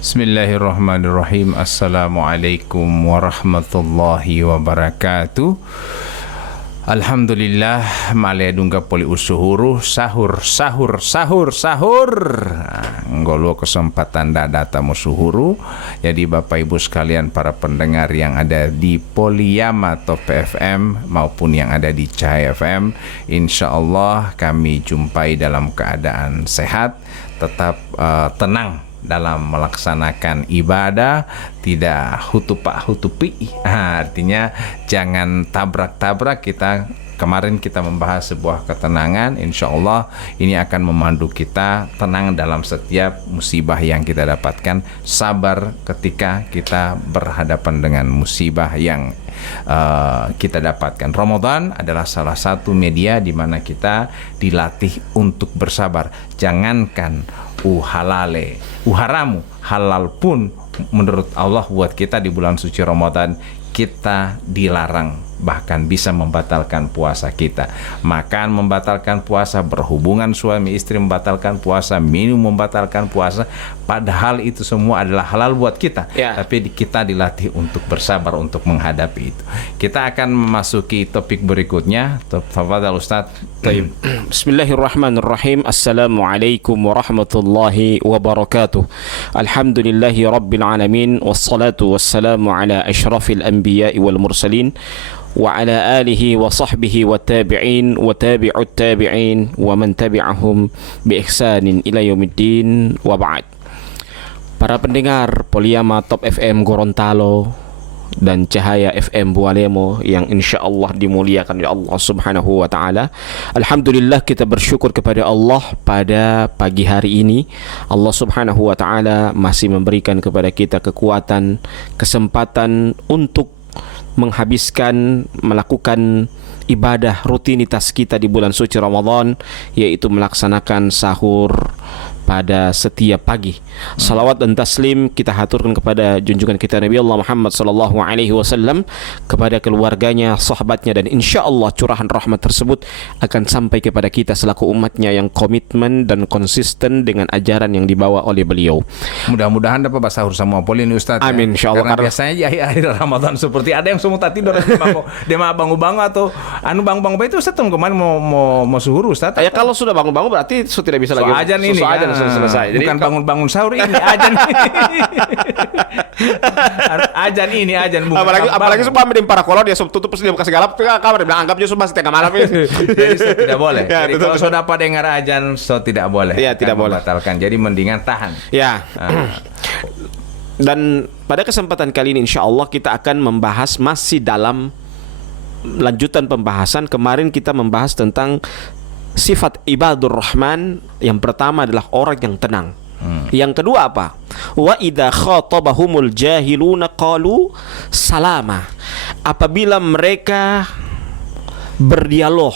Bismillahirrahmanirrahim. Assalamualaikum warahmatullahi wabarakatuh. Alhamdulillah maledungga poli usuhuru sahur nggolo kesempatan data musuhuru. Jadi Bapak Ibu sekalian para pendengar yang ada di Poliyama Top FM maupun yang ada di Cahaya FM, insya Allah kami jumpai dalam keadaan sehat, tetap tenang dalam melaksanakan ibadah, tidak hutupi. Artinya jangan tabrak-tabrak. Kemarin kita membahas sebuah ketenangan. Insya Allah ini akan memandu kita tenang dalam setiap musibah yang kita dapatkan, sabar ketika kita berhadapan dengan musibah yang kita dapatkan. Ramadan adalah salah satu media di mana kita dilatih untuk bersabar. Jangankan haramu, halal pun menurut Allah buat kita di bulan suci Ramadan kita dilarang, bahkan bisa membatalkan puasa kita. Makan membatalkan puasa, berhubungan suami istri membatalkan puasa, minum membatalkan puasa, padahal itu semua adalah halal buat kita. Tapi kita dilatih untuk bersabar untuk menghadapi itu. Kita akan memasuki topik berikutnya. Tafadhal Ustaz. Bismillahirrahmanirrahim. Assalamualaikum warahmatullahi wabarakatuh. Alhamdulillahi rabbil alamin, wassalatu wassalamu ala asyrafil anbiya'i wal mursalin wa ala alihi wa sahbihi wa tabi'in wa tabi'ut tabi'in wa man tabi'ahum bi ihsanin ila yaumiddin wa ba'd. Para pendengar Poliyama Top FM Gorontalo dan Cahaya FM Bualemo yang insya Allah dimuliakan oleh Allah Subhanahu wa Ta'ala. Alhamdulillah, kita bersyukur kepada Allah pada pagi hari ini. Allah Subhanahu wa Ta'ala masih memberikan kepada kita kekuatan, kesempatan untuk melakukan ibadah rutinitas kita di bulan suci Ramadan, yaitu melaksanakan sahur pada setiap pagi. Salawat dan taslim kita haturkan kepada junjungan kita Nabi Allah Muhammad sallallahu alaihi wasallam, kepada keluarganya, sahabatnya, dan insya Allah curahan rahmat tersebut akan sampai kepada kita selaku umatnya yang komitmen dan konsisten dengan ajaran yang dibawa oleh beliau. Mudah-mudahan dapat sahur sama Poli ini Ustaz. Amin, insya Allah. Karena biasanya di akhir Ramadan seperti ada yang semua tak tidur, dia mah bangun-bangun atau bangun-bangun itu Ustaz kemarin mau suhur Ustaz. Ya kalau sudah bangun-bangun berarti tidak bisa lagi. Ajan ini selesai. Jadi bukan bangun-bangun sahur ini ajan. ajan bukan. Apalagi sumpah mending para kolor dia tutup terus dia kasih galap kamar, dia bilang anggap justru masih tengah malam ini. Jadi tidak boleh. Ya, jadi kalau sudah pada dengar ajan tidak boleh. Ya, tidak boleh. Batalkan. Jadi mendingan tahan. Ya. Dan pada kesempatan kali ini insya Allah kita akan membahas masih dalam lanjutan pembahasan. Kemarin kita membahas tentang sifat ibadur rahman. Yang pertama adalah orang yang tenang. Yang kedua apa? Wa idza khatabahumul jahiluna qalu salama. Apabila mereka berdialog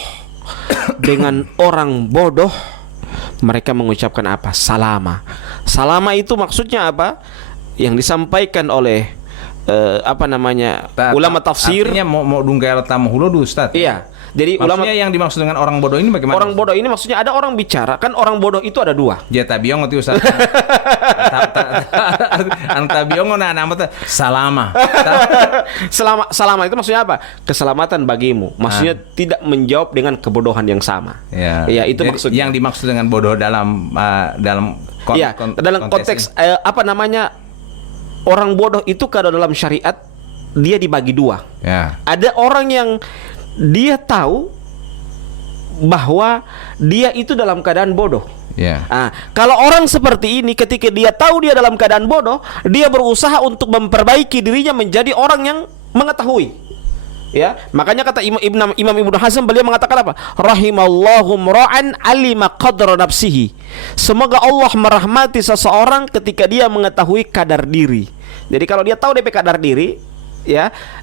dengan orang bodoh, mereka mengucapkan apa? Salama. Salama itu maksudnya apa? Yang disampaikan oleh ulama tafsir. Artinya mau dunggal tamuhulo Ustaz. Iya. Jadi maksudnya yang dimaksud dengan orang bodoh ini bagaimana? Orang bodoh ini maksudnya ada orang bicara, kan orang bodoh itu ada dua. Ya tabiong itu Ustaz. Tabiong nama salama. Selama itu maksudnya apa? Keselamatan bagimu. Maksudnya tidak menjawab dengan kebodohan yang sama. Ya, itu jadi, maksudnya. Yang dimaksud dengan bodoh dalam konteks orang bodoh itu kalau dalam syariat dia dibagi dua. Ya. Ada orang yang dia tahu bahwa dia itu dalam keadaan bodoh. Kalau orang seperti ini ketika dia tahu dia dalam keadaan bodoh, dia berusaha untuk memperbaiki dirinya menjadi orang yang mengetahui. Makanya kata Imam Ibnu Hazm, beliau mengatakan apa? Rahimallahu mra'an alima qadra nafsihi. Semoga Allah merahmati seseorang ketika dia mengetahui kadar diri. Jadi kalau dia tahu DP kadar diri,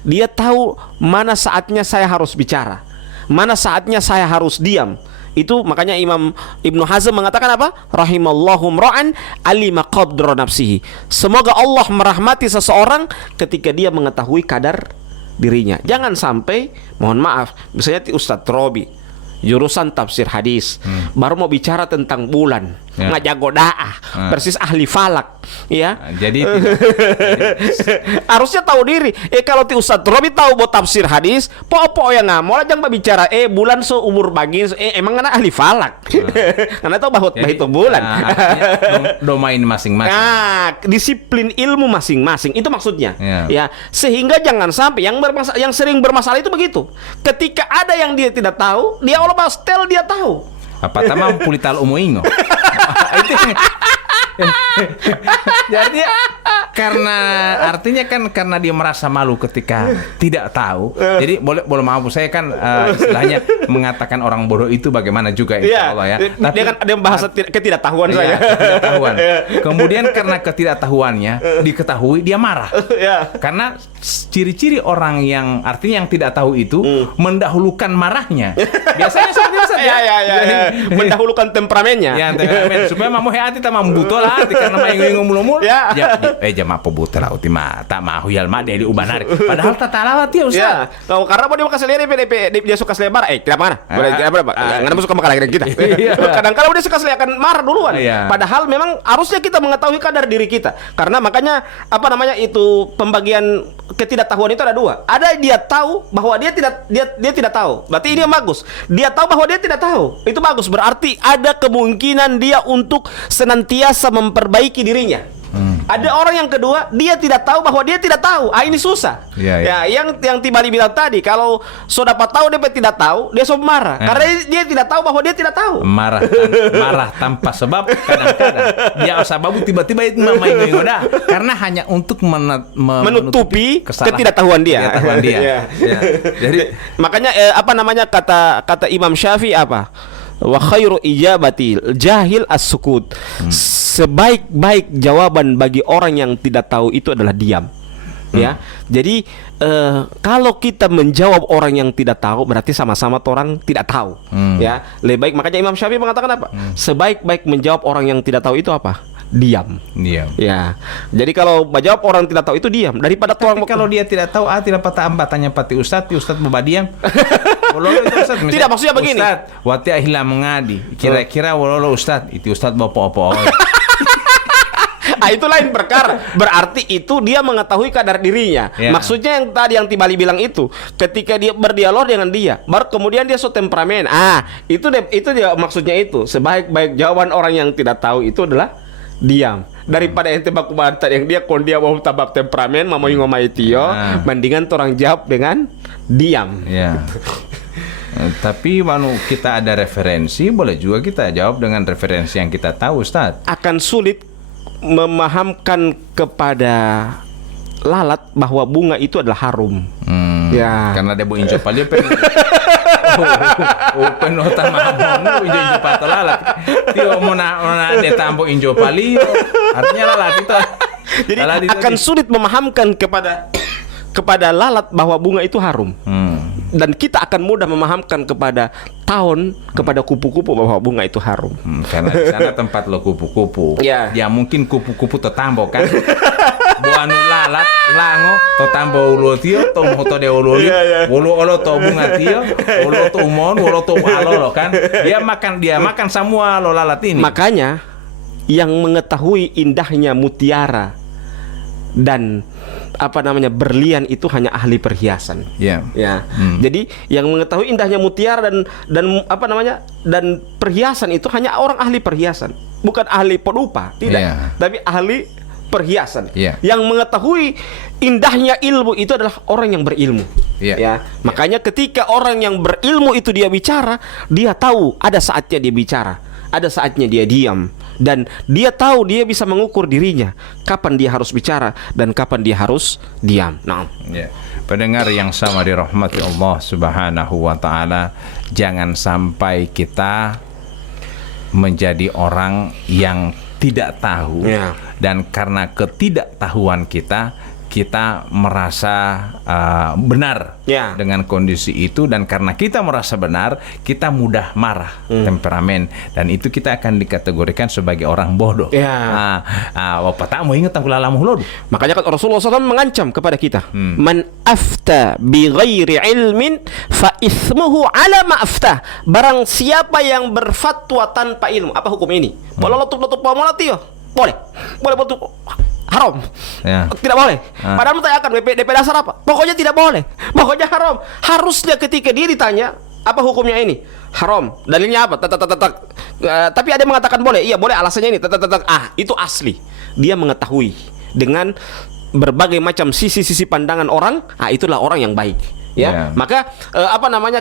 dia tahu mana saatnya saya harus bicara, mana saatnya saya harus diam. Itu makanya Imam Ibnu Hazm mengatakan apa? Rahimallahu mra'an alima qadra nafsihi. Semoga Allah merahmati seseorang ketika dia mengetahui kadar dirinya. Jangan sampai, mohon maaf, misalnya Ustadz Robi jurusan tafsir hadis, baru mau bicara tentang bulan, nggak jago daah, persis ahli falak, ya. Jadi harusnya tahu diri. Kalau ti Ustadz Robi tahu buat tafsir hadis, po yang ngamol jangan bicara bulan seumur bagi, emang anak ahli falak. Karena tahu bahwa itu bulan. Domain masing-masing. Nah, disiplin ilmu masing-masing itu maksudnya. Ya, sehingga jangan sampai yang sering bermasalah itu begitu. Ketika ada yang dia tidak tahu, dia olah pastel dia tahu. Apa tamam pulital umuingo. Itu jadi karena dia merasa malu ketika tidak tahu. Jadi boleh maaf saya kan istilahnya mengatakan orang bodoh itu bagaimana juga insya Allah ya. Tapi dia kan ada bahasa ketidaktahuan saya. Ketidaktahuan. Kemudian karena ketidaktahuannya diketahui dia marah. Karena ciri-ciri orang yang artinya yang tidak tahu itu mendahulukan marahnya. Biasanya seperti itu saja. Mendahulukan temperamennya. Ya, temperamen supaya mamu hati tak mamu butuh lah karena main ngomong-ngomong. Ya, jama pobuta lah ultima tak mau hial mah dari ubanar. Padahal tak talawat ya Ustaz. Kalau karena mau dia kasih lihat dia suka selebar, tidak mana? Enggak suka makan lagi kita. Kadang-kadang dia suka akan marah duluan. Padahal memang harusnya kita mengetahui kadar diri kita. Karena makanya itu pembagian ketidaktahuan itu ada dua. Ada dia tahu bahwa dia tidak tahu. Berarti ini yang bagus. Dia tahu bahwa dia tidak tahu. Itu bagus. Berarti ada kemungkinan dia untuk senantiasa memperbaiki dirinya. Ada orang yang kedua, dia tidak tahu bahwa dia tidak tahu. Ini susah. Ya, yang Tibali bilang tadi, kalau sudah tahu dia tidak tahu, dia sob marah. Karena dia tidak tahu bahwa dia tidak tahu. Marah tanpa sebab kadang-kadang dia sababu tiba-tiba itu main ngoda karena hanya untuk menutupi ketidaktahuan dia. Jadi makanya kata Imam Syafi'i apa? Wa khairu ijabati jahil as-sukut. Sebaik-baik jawaban bagi orang yang tidak tahu itu adalah diam. Ya. Jadi kalau kita menjawab orang yang tidak tahu berarti sama-sama orang tidak tahu. Ya. Lebih baik, makanya Imam Syafi'i mengatakan apa? Sebaik-baik menjawab orang yang tidak tahu itu apa? Diam. Ya. Jadi kalau menjawab orang tidak tahu itu diam daripada orang kalau dia tidak tahu tidak patah tanya pati Ustadz mau diam. Tidak, maksudnya begini. Ustadz, wati ahila mengadi. Kira-kira walolo Ustadz, itu Ustadz bawa itu lain perkara. Berarti itu dia mengetahui kadar dirinya. Maksudnya yang tadi yang Tibali bilang itu, ketika dia berdialog dengan dia, baru kemudian dia so temperamen. Itu dia maksudnya itu. Sebaik-baik jawaban orang yang tidak tahu itu adalah diam. Daripada ente baku bantat yang dia mau tabab temperamen mau ngomai tio, mendingan orang jawab dengan diam. Tapi kita ada referensi, boleh juga kita jawab dengan referensi yang kita tahu, Ustaz. Akan sulit memahamkan kepada lalat bahwa bunga itu adalah harum. Karena dia injo pali penuh tamamon injo pato lalat. Tio mona de tambo injo pali. Artinya lalat itu. Jadi akan sulit memahamkan kepada lalat bahwa bunga itu harum. Dan kita akan mudah memahamkan kepada kepada kupu-kupu bahwa bunga itu harum. Karena di sana tempat lo kupu-kupu. Ya mungkin kupu-kupu tetambo kan. Buanu lalat lango tetambo ulo tio to moto de ulo ulo to bunga tio ulo to umon ulo to alo kan. Dia makan semua lo lalat ini. Makanya yang mengetahui indahnya mutiara dan berlian itu hanya ahli perhiasan. Jadi yang mengetahui indahnya mutiara dan perhiasan itu hanya orang ahli perhiasan, bukan ahli pelupa, tidak. Tapi ahli perhiasan. Yang mengetahui indahnya ilmu itu adalah orang yang berilmu. Makanya ketika orang yang berilmu itu dia bicara, dia tahu ada saatnya dia bicara, ada saatnya dia diam. Dan dia tahu, dia bisa mengukur dirinya kapan dia harus bicara dan kapan dia harus diam. Pendengar yang sama dirahmati Allah Subhanahu wa taala, jangan sampai kita menjadi orang yang tidak tahu dan karena ketidaktahuan kita kita merasa benar dengan kondisi itu, dan karena kita merasa benar, kita mudah marah, temperamen, dan itu kita akan dikategorikan sebagai orang bodoh. Tak mau ingat tanggulah lamu loh. Makanya kan Rasulullah SAW mengancam kepada kita, man afta bi ghairi ilmin fa ithmuhu ala ma afta. Barang siapa yang berfatwa tanpa ilmu, apa hukum ini? Boleh letup pamolatio? Boleh betul. Haram. Tidak boleh. Padahal tanyakan DP dasar apa? Pokoknya tidak boleh. Pokoknya haram. Harusnya ketika dia ditanya, apa hukumnya ini? Haram. Dalilnya apa? Tapi ada yang mengatakan boleh. Iya, boleh, alasannya ini. Itu asli. Dia mengetahui dengan berbagai macam sisi-sisi pandangan orang. Itulah orang yang baik. Maka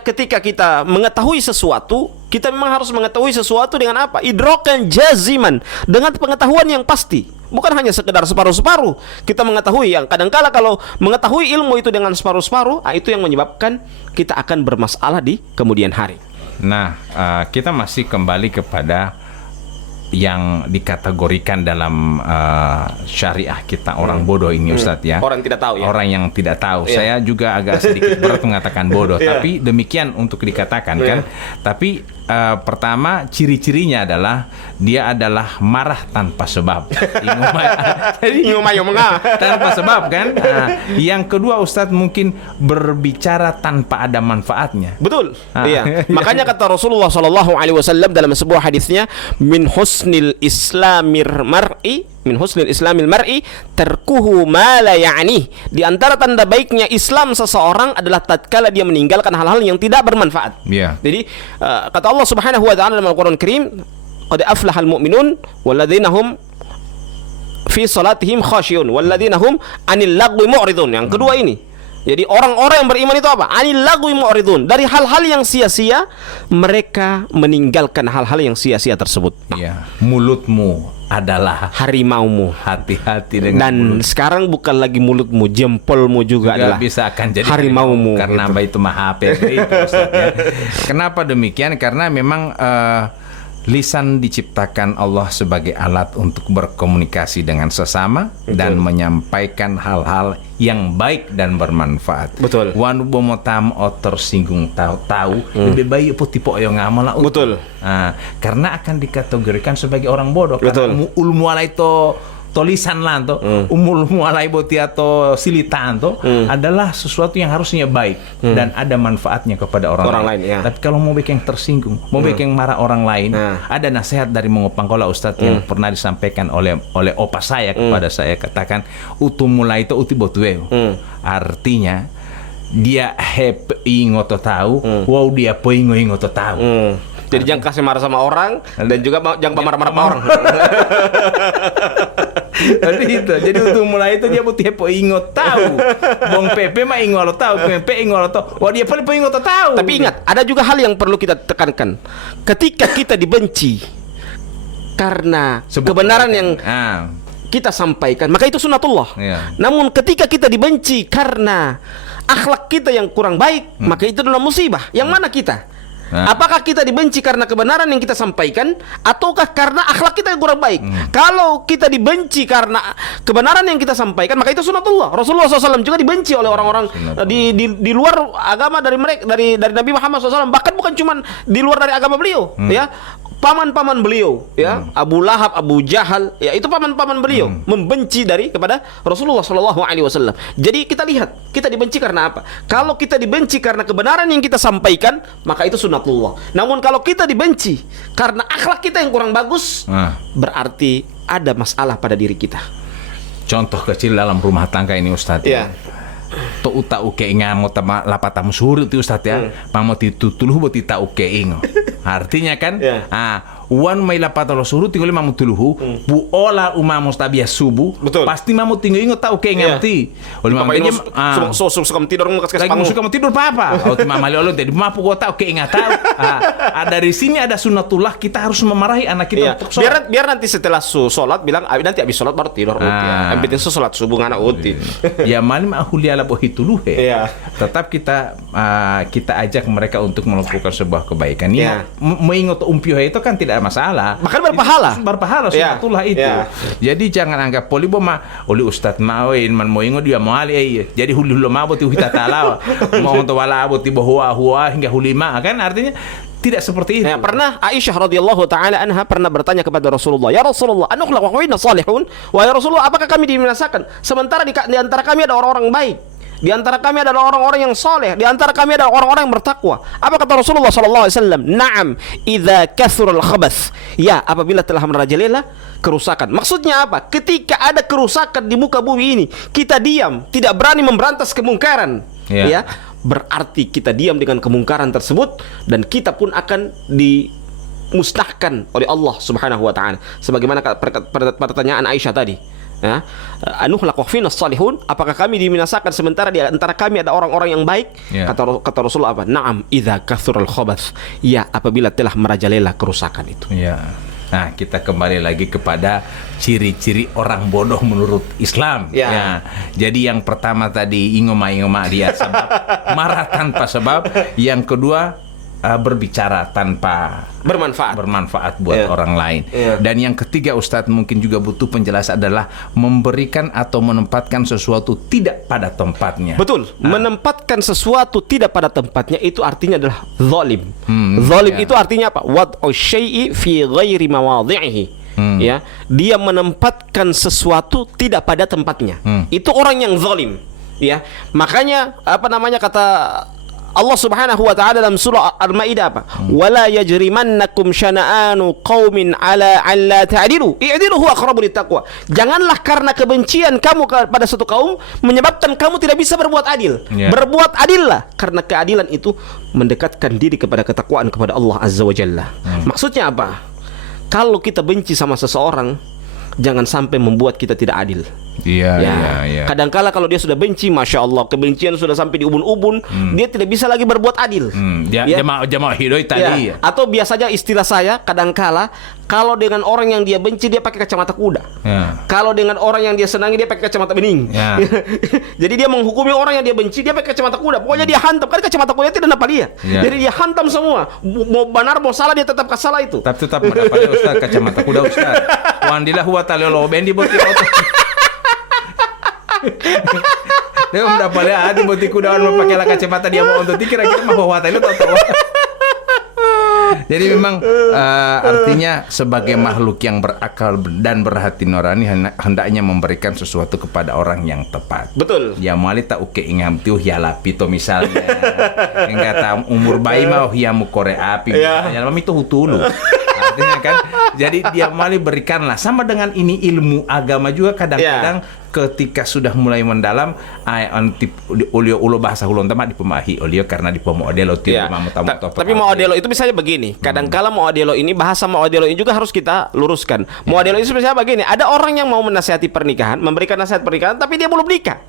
ketika kita mengetahui sesuatu, kita memang harus mengetahui sesuatu dengan apa? Idrokan jaziman, dengan pengetahuan yang pasti. Bukan hanya sekedar separuh-separuh. Kita mengetahui, yang kadangkala kalau mengetahui ilmu itu dengan separuh-separuh, itu yang menyebabkan kita akan bermasalah di kemudian hari. Nah, kita masih kembali kepada yang dikategorikan dalam syariah kita orang bodoh ini, Ustadz ya. Orang tidak tahu ya. Orang yang tidak tahu. Saya juga agak sedikit berat mengatakan bodoh, tapi demikian untuk dikatakan kan. Tapi pertama, ciri-cirinya adalah dia adalah marah tanpa sebab. Tanpa sebab kan. Yang kedua, Ustadz, mungkin berbicara tanpa ada manfaatnya. Betul. Makanya kata Rasulullah SAW dalam sebuah hadisnya, min husnil islamil mar'i tarkuhu ma la ya'ni. Di antara tanda baiknya Islam seseorang adalah tatkala dia meninggalkan hal-hal yang tidak bermanfaat. Jadi kata Allah Subhanahu wa ta'ala dalam Al-Qur'an Karim, qad aflahal mu'minun walladzina hum fi salatihim khashi'un walladzina hum 'anil lagwi mu'ridun. Yang kedua ini. Jadi orang-orang yang beriman itu apa? 'Anil lagwi mu'ridun. Dari hal-hal yang sia-sia, mereka meninggalkan hal-hal yang sia-sia tersebut. Mulutmu adalah harimaumu. Hati-hati dengan dan mulut. Sekarang bukan lagi mulutmu, jempolmu juga adalah bisa akan jadi harimaumu. Karena itu maaf ya. Kenapa demikian? Karena memang lisan diciptakan Allah sebagai alat untuk berkomunikasi dengan sesama. Betul. Dan menyampaikan hal-hal yang baik dan bermanfaat. Betul. Wanu bomotam tersinggung tahu lebih baik tipe yang ngamal. Betul. Karena akan dikategorikan sebagai orang bodoh. Betul. Karena ulmu alai to tulisan lah to, umul alai boti atau silitan to adalah sesuatu yang harusnya baik dan ada manfaatnya kepada orang lain. Tapi kalau mau bikin tersinggung, mau bikin marah orang lain, ada nasihat dari Mongopangkola Ustadz yang pernah disampaikan oleh opa saya kepada saya, katakan utu mulai itu uti botueu. Artinya dia happy ngoto tahu, wow dia poingo ngoto tahu. Jadi jangan kasih marah sama orang dan juga jangan marah-marah sama orang. Jadi untuk mulai itu dia butuh hepo ingot tahu. Bong Pepe mah ingot lo tahu, Pepe ingot lo tahu. Wah dia paling ingot tahu. Tapi ingat, ada juga hal yang perlu kita tekankan. Ketika kita dibenci karena kebenaran yang kita sampaikan, maka itu sunatullah. Namun ketika kita dibenci karena akhlak kita yang kurang baik, maka itu adalah musibah. Yang mana kita? Apakah kita dibenci karena kebenaran yang kita sampaikan, ataukah karena akhlak kita yang kurang baik? Kalau kita dibenci karena kebenaran yang kita sampaikan, maka itu sunatullah. Rasulullah SAW juga dibenci oleh orang-orang di luar agama dari mereka, dari Nabi Muhammad SAW. Bahkan bukan cuma di luar dari agama beliau, ya. Paman-paman beliau, ya, Abu Lahab, Abu Jahal, ya, itu paman-paman beliau membenci kepada Rasulullah SAW. Jadi kita lihat, kita dibenci karena apa? Kalau kita dibenci karena kebenaran yang kita sampaikan, maka itu sunatullah. Namun kalau kita dibenci karena akhlak kita yang kurang bagus, berarti ada masalah pada diri kita. Contoh kecil dalam rumah tangga ini, Ustadz. To uta uke ngamo tama lapatam suri itu Ustadz ya. Pamo titutuluh boti ta uke ingo. Artinya kan, wan mai lapata lo suru tinggal mamu tuluhu, bu ola umamos tabia subuh. Betul. Pasti mamu tinggal ingo ta uke ngamti. Oleh mamu ini suka tidur ngekas panggung. Suka tidur apa? Oh mama lolo tadi mapu kota uke ingat tahu. Dari sini ada sunatullah, kita harus memarahi anak kita untuk sholat. Biar nanti setelah sholat bilang nanti habis sholat baru tidur. Yang penting sholat subuh anak uti. Ya malim ahuliala bohituluhe. Tetap kita ajak mereka untuk melakukan sebuah kebaikan. Mengingat umpio itu kan tidak tidak masalah. Bahkan berpahala. Berpahala sunatullah itu. Jadi jangan anggap poli boma oli ustaz mawin man moingo dia mali jadi hulu mabo tu kita tala mau untuk wala abo tiba huwa hingga hulima kan artinya tidak seperti itu. Pernah Aisyah radhiyallahu taala anha pernah bertanya kepada Rasulullah, "Ya Rasulullah, anukhlaq wa inna salihun?" Wahai Rasulullah, apakah kami dibinasakan sementara di antara kami ada orang-orang baik? Di antara kami adalah orang-orang yang soleh, di antara kami adalah orang-orang yang bertakwa. Apa kata Rasulullah sallallahu alaihi wasallam? "Na'am, idza kathural khabath." Ya, apabila telah merajalela kerusakan. Maksudnya apa? Ketika ada kerusakan di muka bumi ini, kita diam, tidak berani memberantas kemungkaran. Ya, berarti kita diam dengan kemungkaran tersebut dan kita pun akan dimusnahkan oleh Allah Subhanahu wa taala. Sebagaimana pertanyaan Aisyah tadi. Ya, anukhlaq wa fina salihun, apakah kami dibinasakan sementara di antara kami ada orang-orang yang baik? Kata Rasulullah apa? Na'am, idza kathural khabath. Ya, apabila telah merajalela kerusakan itu. Nah, kita kembali lagi kepada ciri-ciri orang bodoh menurut Islam. Jadi yang pertama tadi ingoma dia sebab marah tanpa sebab. Yang kedua berbicara tanpa bermanfaat buat orang lain. Dan yang ketiga Ustadz mungkin juga butuh penjelasan adalah memberikan atau menempatkan sesuatu tidak pada tempatnya. Betul. Menempatkan sesuatu tidak pada tempatnya itu artinya adalah zalim. Zalim itu artinya apa? Wad'u syai'i fi ghairi mawadhi'ihi. Ya, dia menempatkan sesuatu tidak pada tempatnya. Itu orang yang zalim. Ya, makanya kata Allah Subhanahu wa taala dalam surah Al-Maidah apa? Wala yajrimannakum syana'anu qaumin ala alla ta'dilu. I'dilu huwa aqrabu littaqwa. Janganlah karena kebencian kamu pada suatu kaum menyebabkan kamu tidak bisa berbuat adil. Berbuat adillah karena keadilan itu mendekatkan diri kepada ketakwaan kepada Allah Azza wa Jalla. Maksudnya apa? Kalau kita benci sama seseorang, jangan sampai membuat kita tidak adil. Kadangkala kalau dia sudah benci, masya Allah, kebencian sudah sampai di ubun-ubun, dia tidak bisa lagi berbuat adil. Jamaah hidoi tadi. Atau biasanya istilah saya, kadangkala kalau dengan orang yang dia benci dia pakai kacamata kuda. Kalau dengan orang yang dia senangi dia pakai kacamata bening. Jadi dia menghukumi orang yang dia benci dia pakai kacamata kuda. Pokoknya dia hantam, kan kacamata kuda tidak dapat dia. Jadi dia hantam semua. Mau benar mau salah dia tetap salah itu. Tapi tetap mendapatkan Ustaz kacamata kuda Ustaz. Wandilah huwa talilo bendi boti oto. Dia mendapatkan adi boti kuda mau pakai kacamata dia mau untuk kira-kira mah bahwa tadi tahu. Jadi memang artinya sebagai makhluk yang berakal dan berhati nurani hendaknya memberikan sesuatu kepada orang yang tepat. Betul. Ya mali tak uke ingam tiu hialapi to misalnya. Enggak tahu umur bayi mau hiamu kore api. Ya mami itu hutulu. Artinya kan jadi dia mali berikanlah sama dengan ini ilmu agama juga kadang-kadang ketika sudah mulai mendalam ulio ulo bahasa hulon tema dipemahi ulio karena dipomodelo tapi modelo itu misalnya begini kadangkala modelo ini bahasa modelo ini juga harus kita luruskan. Modelo itu misalnya begini, ada orang yang mau menasihati pernikahan, memberikan nasihat pernikahan tapi dia belum nikah.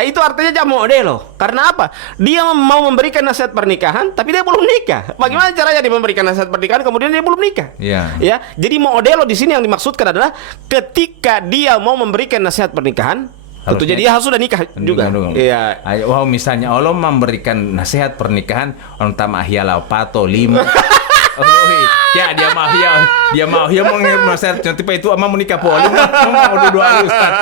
Itu artinya dia modelo. Karena apa? Dia mau memberikan nasihat pernikahan tapi dia belum nikah. Bagaimana caranya dia memberikan nasihat pernikahan kemudian dia belum nikah? Ya, jadi modelo di sini yang dimaksudkan adalah ketika dia mau memberikan nasihat pernikahan, tentunya dia harus sudah nikah juga. Iya. Wow, misalnya Allah memberikan nasihat pernikahan on tamahiyala pato 5. Ya dia mau nasihat tipe itu ama menikah poli. Mau dua ustaz.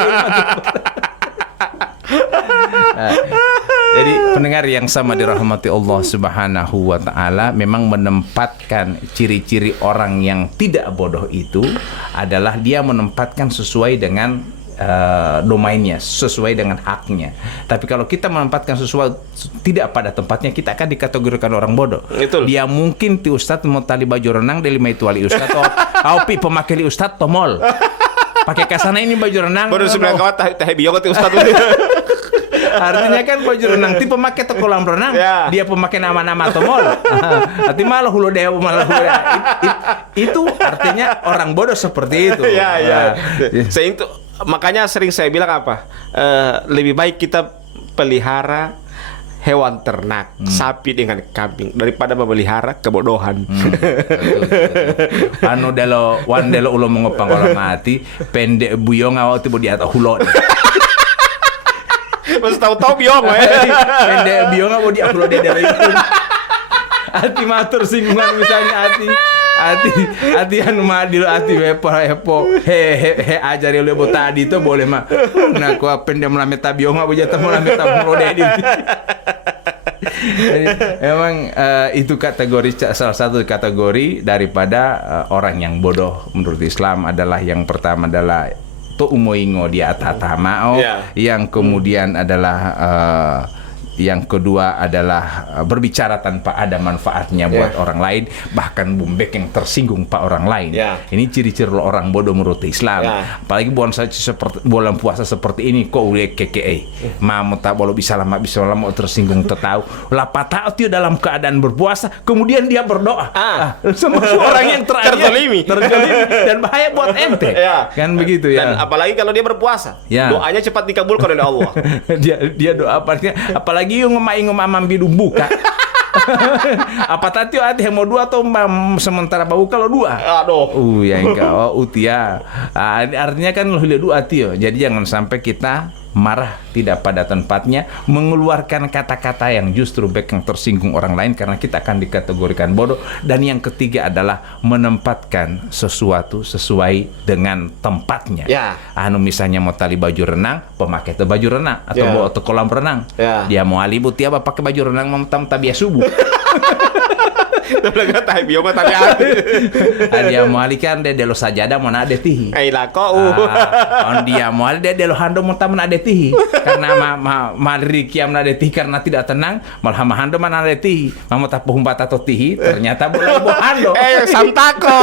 Jadi pendengar yang sama dirahmati Allah Subhanahu wa taala, memang menempatkan ciri-ciri orang yang tidak bodoh itu adalah dia menempatkan sesuai dengan domainnya, sesuai dengan haknya. Tapi kalau kita menempatkan sesuatu tidak pada tempatnya, kita akan dikategorikan orang bodoh. Betul. Dia mungkin ti ustad mau tali baju renang dari itu wali ustad atau pi pemakai li ustad tomol. Pakai kasana ini baju renang. Baru sebelah kawat teh biok ti ustad. Artinya kan baju renang ti pemakai to kolam renang, dia pemakai nama-nama tomol. Arti malah hulu dewa malah hulu itu artinya orang bodoh seperti itu. Saya itu makanya sering saya bilang apa? Lebih baik kita pelihara hewan ternak, sapi dengan kambing daripada memelihara kebodohan. Anu delo ulo mengopang olah mati, pendek buyong awal tiba di atas hulo. Mas tahu biong pendek biong awal di hulo dari itu. Hati matur singgungan misalnya hati Ati anu madil ati hepo he ajari lu tadi itu boleh mah. Nah ku apen dia melame tabiong apa jata melame tabung rode di. Emang itu salah satu kategori daripada orang yang bodoh menurut Islam adalah yang pertama adalah tu'umoingo di atatamao, yang kemudian adalah yang kedua adalah berbicara tanpa ada manfaatnya buat orang lain, bahkan bumbek yang tersinggung pak orang lain. Ini ciri-ciri orang bodoh menurut Islam. Apalagi bulan puasa seperti ini kok udah keke mamu tak boleh bisa lama tersinggung tahu lah patah itu dalam keadaan berpuasa kemudian dia berdoa. Semua orang yang terzalimi dan bahaya buat ente. Kan begitu ya. Dan apalagi kalau dia berpuasa, doanya cepat dikabulkan oleh Allah. dia doa apalagi yung ngomam bidung buka. Apa tadi hati mau dua atau sementara bau kalau dua. Aduh. Ya enggak utia. Artinya kan lo dua tio. Jadi jangan sampai kita marah tidak pada tempatnya, mengeluarkan kata-kata yang justru baik yang tersinggung orang lain karena kita akan dikategorikan bodoh. Dan yang ketiga adalah menempatkan sesuatu sesuai dengan tempatnya. Anu misalnya mau tali baju renang, pemakai baju renang atau bawa ke kolam renang. Dia mau alibut tiaba pakai baju renang mau tabias subuh. Dia mau alikan dia delo sajada mau nade tihi. On dia mau dia delo hando mau taman nade tihi karena malri kiam nade tihi karena tidak tenang malah hando mana nade tihi mau tapuh bata atau tihi ternyata boleh hando. Samtako.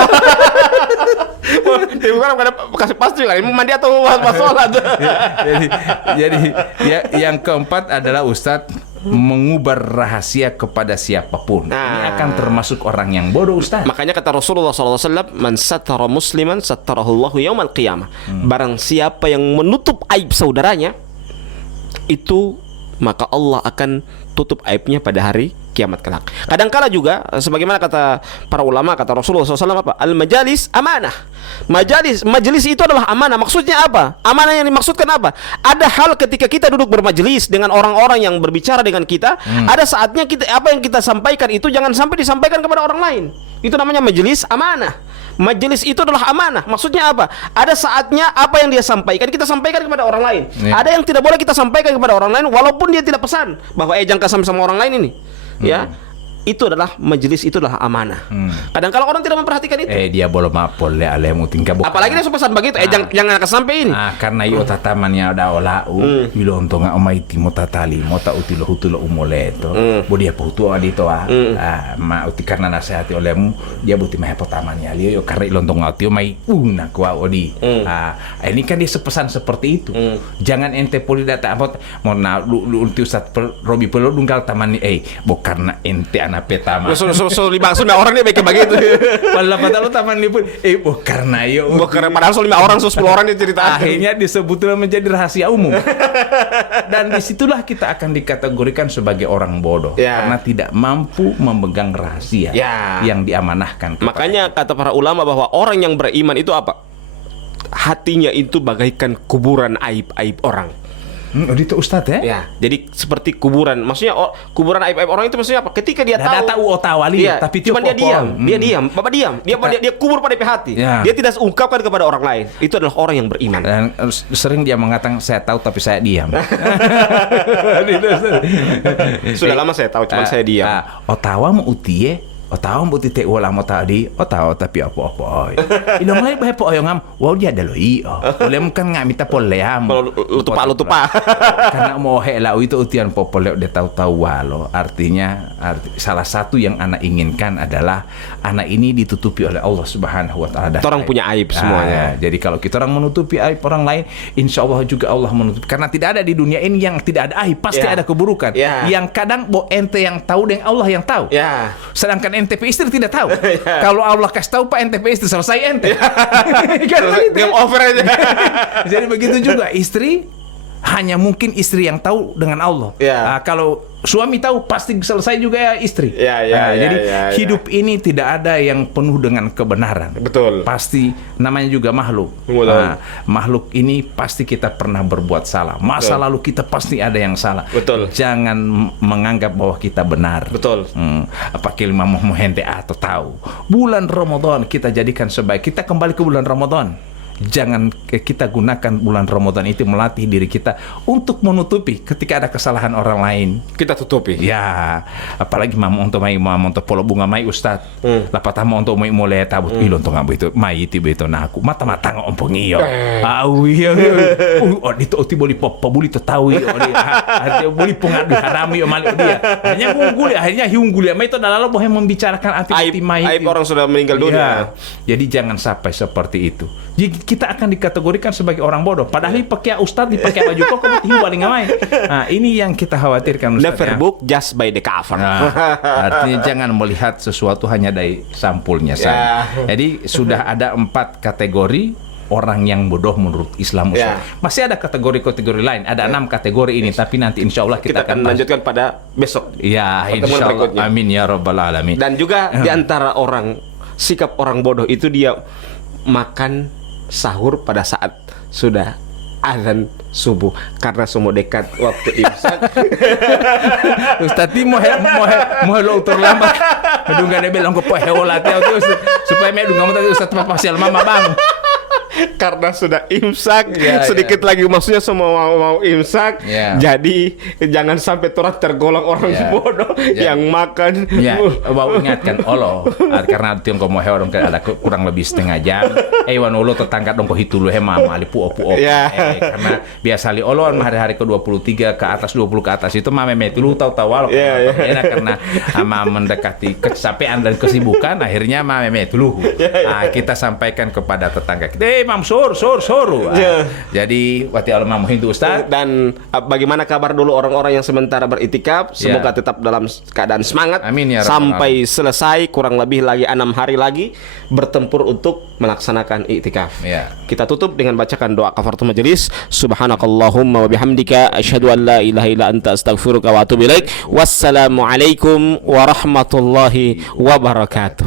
Dia bukan kasih pasti kali mandi atau sholat. Jadi yang keempat adalah Ustadz mengubar rahasia kepada siapapun. Ini akan termasuk orang yang bodoh, Ustaz. Makanya kata Rasulullah SAW, man satara musliman satarahullahu yaumal qiyamah. Barang siapa yang menutup aib saudaranya, itu maka Allah akan tutup aibnya pada hari kiamat kelak. Kadangkala juga sebagaimana kata para ulama, kata Rasulullah SAW apa? Al-majalis amanah. Majelis itu adalah amanah. Maksudnya apa? Amanah yang dimaksudkan apa? Ada hal ketika kita duduk bermajelis dengan orang-orang yang berbicara dengan kita, ada saatnya kita apa yang kita sampaikan itu jangan sampai disampaikan kepada orang lain. Itu namanya majelis amanah. Majelis itu adalah amanah. Maksudnya apa? Ada saatnya apa yang dia sampaikan kita sampaikan kepada orang lain. Ada yang tidak boleh kita sampaikan kepada orang lain walaupun dia tidak pesan bahwa jangan sama orang lain ini. Itu adalah majelis, itu adalah amanah. Kadang-kadang orang tidak memperhatikan itu. Dia boleh boleh alemu tingkah. Apalagi dia pesan begitu. Jangan sampai ini. Karena yo tatamannya ada olau. Bilonto nga omaiti mo tatali mo ta utilo hutulo umoleto. Bodia putu adito ma uti karena nasihati olehmu dia buti mah potamannya liyo yo karena ilonto nga tio mai una kwa odi. Ini kan dia sepesan seperti itu. Jangan ente poli data apa mau na lu Ustaz Robi perlu dunggal taman bo karena ente anak petama. So lima orang dia bikin begitu. Padahal lu taman liput. Karena yo. Padahal 5 orang, 10 orang dia cerita. Akhirnya disebutlah menjadi rahasia umum. Dan disitulah kita akan dikategorikan sebagai orang bodoh karena tidak mampu memegang rahasia yang diamanahkan. Makanya kata para ulama bahwa orang yang beriman itu apa? Hatinya itu bagaikan kuburan aib-aib orang. Itu Ustadz ya? Jadi seperti kuburan. Maksudnya kuburan aib-aib orang itu maksudnya apa? Ketika dia tahu tapi cuma dia diam. Bapak diam. Dia kubur pada hati. Dia tidak ungkapkan kepada orang lain. Itu adalah orang yang beriman. Dan sering dia mengatakan saya tahu tapi saya diam. Sudah lama saya tahu cuma saya diam. Otawa mau utie Otawa mbuti te wala mo tadi, otawa tapi apa-apa. Ilong lay bahe po ayong wow dia ada loi. Oleh kan nga mita poleam. Lutupa. Karena mau hela itu utian popole de tahu-tahu walo. Artinya salah satu yang anak inginkan adalah anak ini ditutupi oleh Allah Subhanahu wa taala. Orang punya aib semuanya. Jadi kalau kita orang menutupi aib orang lain, insya Allah juga Allah menutupi. Karena tidak ada di dunia ini yang tidak ada aib, pasti ada keburukan. Yang kadang ente yang tahu dan Allah yang tahu. Sedangkan NTP istri tidak tahu. Kalau Allah kasih tahu Pak NTP istri selesai ente. Game over aja. Jadi begitu juga istri, hanya mungkin istri yang tahu dengan Allah. Kalau suami tahu pasti selesai juga ya istri. Jadi hidup ini tidak ada yang penuh dengan kebenaran. Betul. Pasti namanya juga makhluk. Makhluk ini pasti kita pernah berbuat salah. Masa lalu kita pasti ada yang salah. Betul. Jangan menganggap bahwa kita benar. Betul. Apa kilma mau hente atau tahu. Bulan Ramadan kita jadikan sebaik. Kita kembali ke bulan Ramadan. Jangan kita gunakan bulan Ramadan itu melatih diri kita untuk menutupi ketika ada kesalahan orang lain. Kita tutupi. Ya, apalagi mama untuk polo bunga mai Ustad. Lapat tama untuk mai mulai tabut ilon to ngabu itu mai tiba itu nah aku mata-mata ngompong iyo. Iya. Oh itu boli pop boli to tahu iyo. Boli pengadu harami yo mali dia. Hanya hiungguli mai itu dalam boleh membicarakan aib mai. Aib orang sudah meninggal dunia. Jadi jangan sampai seperti itu. Jadi kita akan dikategorikan sebagai orang bodoh. Padahal dipakai ustadz, dipakai baju kok hiu paling ngamai. Nah, ini yang kita khawatirkan Ustaz. Never book just by the cover. Artinya jangan melihat sesuatu hanya dari sampulnya saja. Jadi sudah ada 4 kategori orang yang bodoh menurut Islam Ustaz. Masih ada kategori-kategori lain. Ada 6 kategori ini, tapi nanti insya Allah kita akan lanjutkan pada besok. Ya, insya Allah. Amin ya rabbal alamin. Dan juga di antara sikap orang bodoh itu dia makan sahur pada saat sudah azan subuh karena semua dekat waktu imsak. Ustaz ti mau lo terlambat. Medungan dia bilang ko heolat supaya medungan tadi Ustaz pasal mama bang. Karena sudah imsak, sedikit lagi maksudnya semua mau imsak. Jadi jangan sampai orang tergolong orang bodoh yang makan. Mau ingatkan Allah karena tiang komo hewan ada kurang lebih setengah jam. Wan ulo tertangkap dong ko hitulu mama lipu opu. Karena biasa li Allah hari-hari ke 23 ke atas 20 ke atas itu mame metulu tahu-tahu walau karena mendekati kecapean dan kesibukan akhirnya mame metulu. Kita sampaikan kepada tetangga kita. Mam sur. Jadi wati alam Hindu Ustaz. Dan bagaimana kabar dulu orang-orang yang sementara beritikaf? Semoga tetap dalam keadaan semangat. Amin ya sampai selesai kurang lebih lagi 6 hari lagi bertempur untuk melaksanakan iktikaf. Kita tutup dengan bacakan doa kafaratul majelis. Subhanakallahumma wa bihamdika asyhadu an la ilaha illa anta astaghfiruka wa atubu ilaik. Wassalamualaikum warahmatullahi wabarakatuh.